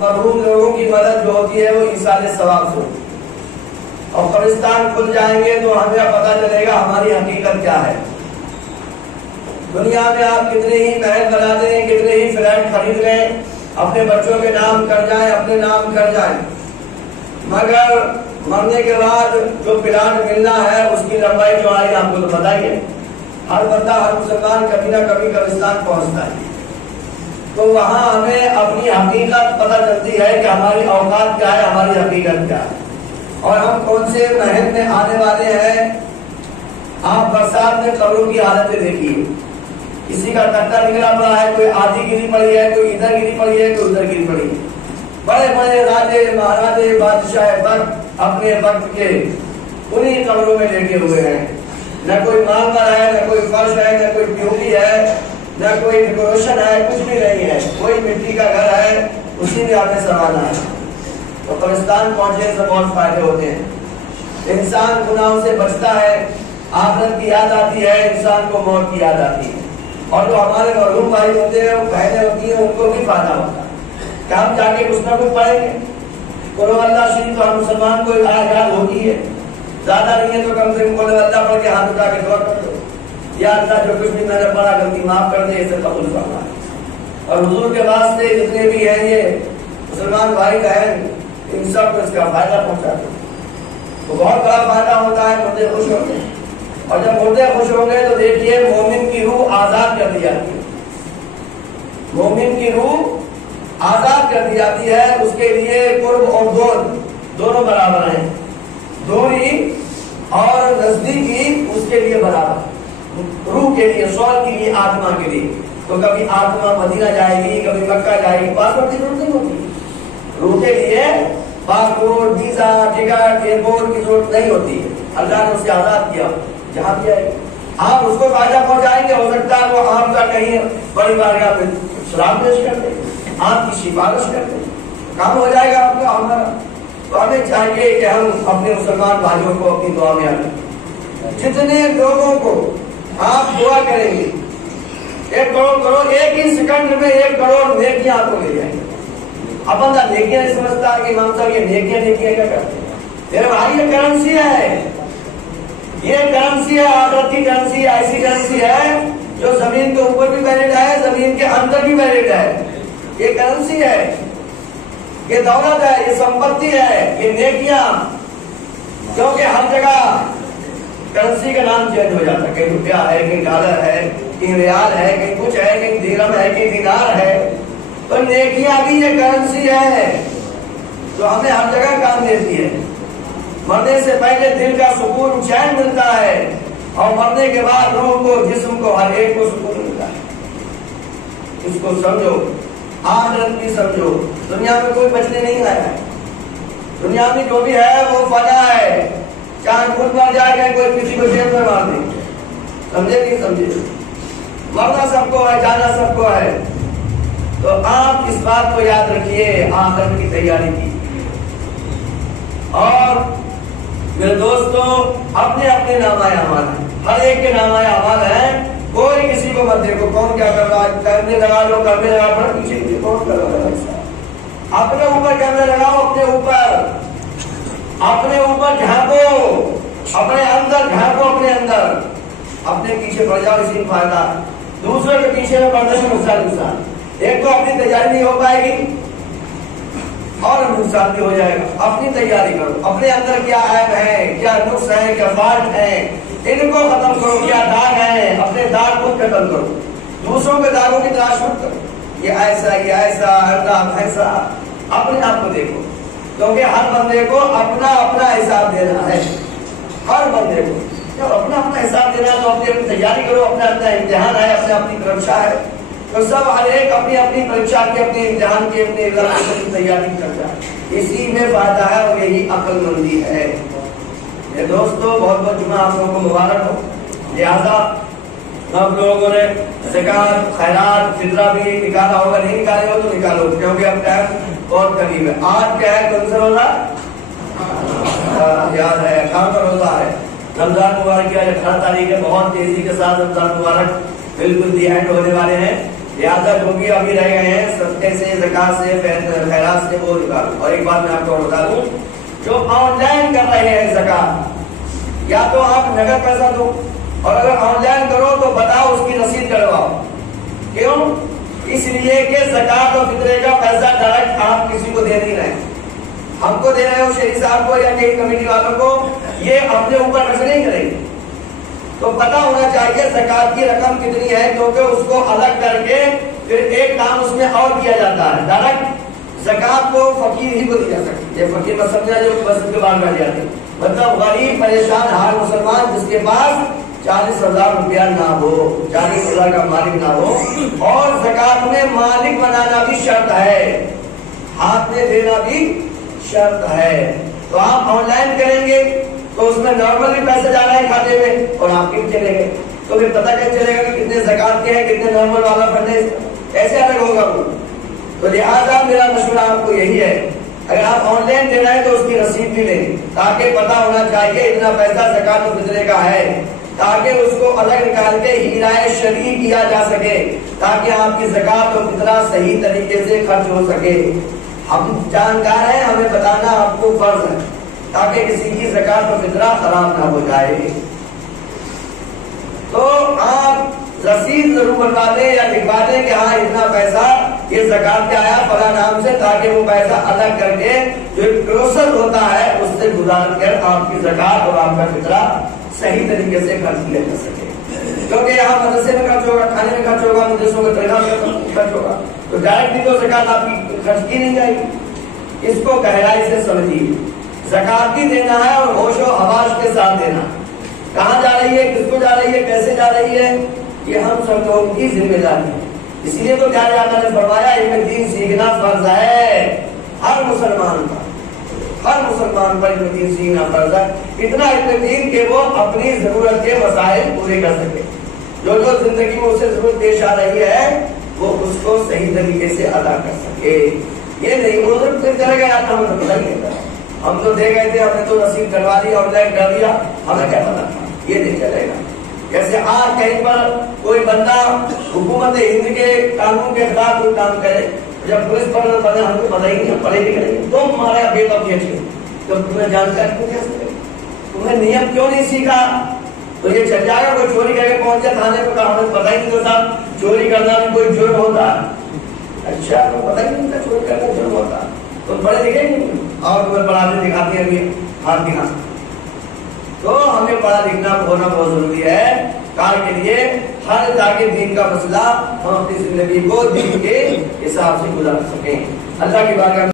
محروم لوگوں کی مدد جو ہوتی ہے وہ ایصال ثواب سے ہوتی ہے. اور قبرستان کھل جائیں گے تو ہمیں پتہ چلے گا ہماری حقیقت کیا ہے. دنیا میں آپ کتنے ہی محل بنا دیں, کتنے ہی فلیٹ خرید لیں, اپنے بچوں کے نام کر جائیں, اپنے نام کر جائیں, مگر مرنے کے بعد جو پلاٹ ملنا ہے اس کی لمبائی چوڑائی آپ کو تو بتائیے. ہر بندہ, ہر مسلمان کبھی نہ کبھی قبرستان پہنچتا ہے. تو وہاں ہمیں اپنی حقیقت پتہ چلتی ہے کہ ہماری اوقات کیا ہے, ہماری حقیقت کیا ہے, اور ہم کون سے محل میں آنے والے ہیں. آپ برسات میں قبروں کی حالت میں دیکھیے, کسی کا کٹا نکلا پڑا ہے, کوئی آدھی گری پڑی ہے, کوئی ادھر گری پڑی ہے, کوئی ادھر گری پڑی ہے. بڑے بڑے راجے مہاراجے بادشاہ وقت اپنے وقت کے انہی قبروں میں لیٹے ہوئے ہیں. نہ کوئی مارمر ہے, نہ کوئی فرش ہے, نہ کوئی پیولی ہے, نہ کوئی ڈیکوریشن ہے, کچھ بھی نہیں ہے. کوئی مٹی کا گھر ہے, اسی میں آپ نے سمانا ہے. تو قبرستان پہنچنے سے بہت فائدے ہوتے ہیں. انسان گناہوں سے بچتا ہے, آخرت کی یاد آتی ہے, انسان کو موت کی یاد آتی ہے. اور جو ہمارے مرحوم بھائی ہوتے ہیں, وہ بہنیں ہوتی ہیں, ان کو بھی فائدہ ہوتا ہے کہ ہم جا کے کچھ نہ کچھ پڑھیں گے. قل اللہ شریف تو ہر مسلمان کو یاد ہوتی ہے, زیادہ نہیں ہے تو کم سے کم قل اللہ پڑھ کے ہاتھ اٹھا کے دعا کر دو, یا اللہ جو کچھ بھی میں نے پڑھا غلطی معاف کر دے, اسے قبول فرما. اور حضور کے واسطے جتنے بھی ہیں یہ مسلمان بھائی بہن, ان سب کو اس کا فائدہ پہنچا دو. تو بہت بڑا فائدہ ہوتا ہے, مردے خوش ہوتے ہیں. اور جب مردے خوش ہوں گے تو دیکھیے مومن کی روح آزاد کر دی جاتی ہے. مومن کی روح آزاد کر دی جاتی ہے. اس کے لیے قرب اور دور دونوں برابر ہیں. دوری اور نزدیکی اس کے لیے برابر, روح کے لیے, سول کے لیے, آتما کے لیے. تو کبھی آتما مدینہ جائے گی, کبھی مکہ جائے گی, پاسپورٹ کی ضرورت نہیں ہوتی. روح کے لیے پاسپورٹ, ویزا, ٹکٹ, ایئرپورٹ کی ضرورت نہیں ہوتی ہے. اللہ نے اسے آزاد کیا, جہاں بھی آئے آپ اس کو فائدہ پہنچائیں گے. ہو سکتا ہے وہ آپ کا کہیں بڑی بارگاہ میں سلام پیش کر دیں, آپ کی سفارش کر دیں, کام ہو جائے گا آپ کا ہمارا. تو ہمیں چاہیے کہ ہم اپنے مسلمان بھائیوں کو اپنی دعا میں آئیں. جتنے لوگوں کو آپ دعا کریں گے, 1 کروڑ, ایک ہی سیکنڈ میں 1 کروڑ نیکیاں آپ کو لے جائیں گے. اپن نیکیاں نہیں سمجھتا کہ امام صاحب یہ نیکیاں کیا کرتے ہیں. میرے بھائی یہ کرنسی ہے, یہ کرنسی ہے, آخرت کی کرنسی, ایسی کرنسی ہے جو زمین کے اوپر بھی ویلڈ ہے, زمین کے اندر بھی ویلڈ ہے. یہ کرنسی ہے, یہ دولت ہے, یہ سمپتی ہے, یہ نیکیاں. کیونکہ ہر جگہ کرنسی کا نام چینج ہو جاتا ہے. کہیں روپیہ ہے, کہیں ڈالر ہے, کہیں ریال ہے, کہیں کچھ ہے, کہیں درہم ہے, کہیں دینار ہے. تو نیکیاں بھی یہ کرنسی ہے جو ہمیں ہر جگہ کام دیتی ہے. مرنے سے پہلے دل کا سکون, چین ملتا ہے, اور مرنے کے بعد روح کو, جسم کو, ہر ایک کو سکون ملتا ہے. اس کو سمجھو, آخرت کی سمجھو. دنیا میں کوئی بچنے نہیں آیا ہے. دنیا میں جو بھی ہے وہ فنا ہے. چاہے خود مر جائے گا, کوئی کسی کو جیل میں مار دے. سمجھے نہیں سمجھے؟ مرنا سب کو ہے, جانا سب کو ہے. تو آپ اس بات کو یاد رکھیے, آخرت کی تیاری کی. اور میرے دوستوں, اپنے اپنے نامہ اعمال ہیں, ہر ایک کے نامہ اعمال ہیں. کوئی کسی کو مت دیکھو کون کیا کر رہا ہے, کرنے لگا لو, کرنے لگا پڑا پیچھے کون کر رہا ہے. اپنے اوپر کیمرہ لگاؤ, اپنے اوپر جھانکو, اپنے اندر جھانکو, اپنے اندر. اپنے پیچھے پڑ جاؤ, اسی میں فائدہ. دوسرے کے پیچھے میں پڑنے میں نقصان. ایک تو اپنی تیاری نہیں ہو پائے گی اور نقصان بھی ہو جائے گا. اپنی تیاری کرو, اپنے اندر کیا عیب ہے, کیا نقص ہے, کیا فالٹ ہے, ان کو ختم کرو. کیا داغ ہے, اپنے داغ خود ختم کرو. دوسروں کے داغوں کی تلاش مت کرو, یہ ایسا, یہ ایسا, اللہ ایسا. اپنے آپ کو دیکھو, کیونکہ ہر بندے کو اپنا اپنا حساب دینا ہے. ہر بندے کو جب اپنا اپنا حساب دینا ہے تو اپنی اپنی تیاری کرو. اپنا اپنا امتحان ہے, اپنی پریکشا ہے. تو سب ہر ایک اپنی اپنی پریکشا کی, اپنے امتحان کی, اپنے تیاری کرتا ہے. اسی میں فائدہ ہے اور یہی عقل مندی ہے. یہ دوستو, بہت بہت جمعہ آپ لوگوں کو مبارک ہو. لہٰذا آپ لوگوں نے زکات, خیرات, فطرہ بھی نکالا ہوگا. نہیں نکالے ہو تو نکالو, کیونکہ اب ٹائم بہت قریب ہے. آج کیا ہے, کون سا روزہ یاد ہے, کام کا روزہ ہے. رمضان مبارک کی آج 18 تاریخ ہے. بہت تیزی کے ساتھ رمضان مبارک بالکل دی اینڈ ہونے والے ہیں. لہٰذا جو بھی ابھی رہ گئے ہیں صدقے سے، زکات سے، خیرات سے وہ نکالو۔ اور ایک بات میں آپ کو بتا دوں، جو آن لائن کر رہے ہیں زکات، یا تو آپ نقد پیسہ دو، اور اگر آن لائن کرو تو بتاؤ اس کی رسید کرواؤ۔ کیوں؟ اس لیے کہ زکات اور فطرے کا پیسہ ڈائریکٹ آپ کسی کو دے نہیں رہے، ہم کو دے رہے ہو، شریف صاحب کو یا کئی کمیٹی والوں کو، یہ اپنے اوپر خرچ نہیں کریں گے۔ تو پتہ ہونا چاہیے زکات کی رقم کتنی ہے، کیونکہ اس کو الگ کر کے پھر ایک کام اس میں اور کیا جاتا ہے۔ ڈائریکٹ زکات کو فقیر ہی کو دی جا سکتی ہے، فقیر مت سمجھا جو مسجد کے باہر بیٹھ جاتے، مطلب غریب پریشان حال مسلمان جس کے پاس 40,000 روپیہ نہ ہو، 40,000 کا مالک نہ ہو۔ اور زکات میں مالک بنانا بھی شرط ہے، ہاتھ میں دینا بھی شرط ہے۔ تو آپ آن لائن کریں گے تو اس میں نارملی پیسے جا رہے ہیں کھاتے میں، اور آپ کے چلے گئے تو پھر پتہ کیسے چلے گا کہ کتنے زکات کے ہیں، کتنے نارمل والا فنڈ ہے، ایسے الگ ہوگا وہ۔ تو لہٰذا میرا مشورہ آپ کو یہی ہے، اگر آپ آن لائن دے رہے ہیں تو اس کی رسید بھی لیں، تاکہ پتہ ہونا چاہیے اتنا پیسہ زکات و فطرے کا ہے، تاکہ اس کو الگ نکال کے ہیرائے شرعی کیا جا سکے، تاکہ آپ کی زکات و فطرہ صحیح طریقے سے خرچ ہو سکے۔ ہم جانکار ہیں، ہمیں بتانا آپ کو فرض ہے، تاکہ کسی کی زکات و فطرہ خراب نہ ہو جائے۔ تو آپ رسید ضرور بنوا دیں یا لکھوا دیں کہ ہاں اتنا پیسہ یہ زکات کا آیا فلاں نام سے، تاکہ وہ پیسہ الگ کر کے جو ایک پروسیس ہوتا ہے اس سے گزار کر آپ کی زکات اور آپ کا فطرہ صحیح طریقے سے خرچ کیا جا سکے۔ کیونکہ یہاں مدرسے میں خرچ ہوگا، کھانے میں خرچ ہوگا، مدرسوں کے تنخواہ میں خرچ ہوگا، تو ڈائریکٹلی تو زکات آپ کی خرچ کی نہیں جائے گی۔ اس کو گہرائی سے سمجھیے، زکات بھی دینا ہے اور ہوش و حواس کے ساتھ دینا۔ کہاں جا رہی ہے، کس کو جا رہی ہے، کیسے جا رہی ہے، یہ ہم سب لوگوں کی ذمہ داری ہے۔ اس لیے تو پیارے آقا نے فرمایا علم دین سیکھنا فرض ہے ہر مسلمان پر، ہر مسلمان پر علم دین سیکھنا فرض ہے، اتنا علم دین کہ وہ اپنی ضرورت کے مسائل پورے کر سکے، جو زندگی میں اسے ضرورت پیش آ رہی ہے وہ اس کو صحیح طریقے سے ادا کر سکے۔ یہ نہیں وہ چلے گیا تو ہمیں پتہ نہیں تھا، ہم تو دے گئے تھے، ہم نے تو رسید کروا دی، آن لائن کر دیا، ہمیں کیا پتا تھا، یہ نہیں چلے گا۔ جیسے آج کہیں پر کوئی بندہ حکومت ہند کے قانون کے خلاف کوئی کام کرے، جب پولیس پر بنے ہم کو پتہ ہی نہیں، پڑھے لکھے نہیں، تم ہمارا بیٹ آف کیس تو تمہیں جانکاری کیوں کیسے کرے، تمہیں نیم کیوں نہیں سیکھا، تو یہ چل جائے گا۔ کوئی چوری کر کے پہنچے تھانے پہ، ہمیں پتہ ہی نہیں ہوتا چوری کرنا بھی کوئی جرم ہوتا، اچھا تو پتہ ہی نہیں تھا چوری کرنا جرم ہوتا، تم پڑھے لکھے نہیں اور تمہیں پڑھاتے دکھاتے ہیں ابھی ہاتھ دکھا۔ تو ہمیں پڑھا لکھنا ہونا بہت ضروری ہے کار کے لیے، ہر تاکہ دین کا مسئلہ ہم اپنی زندگی کو دین کے حساب سے گزار سکیں۔ اللہ کی بارگاہ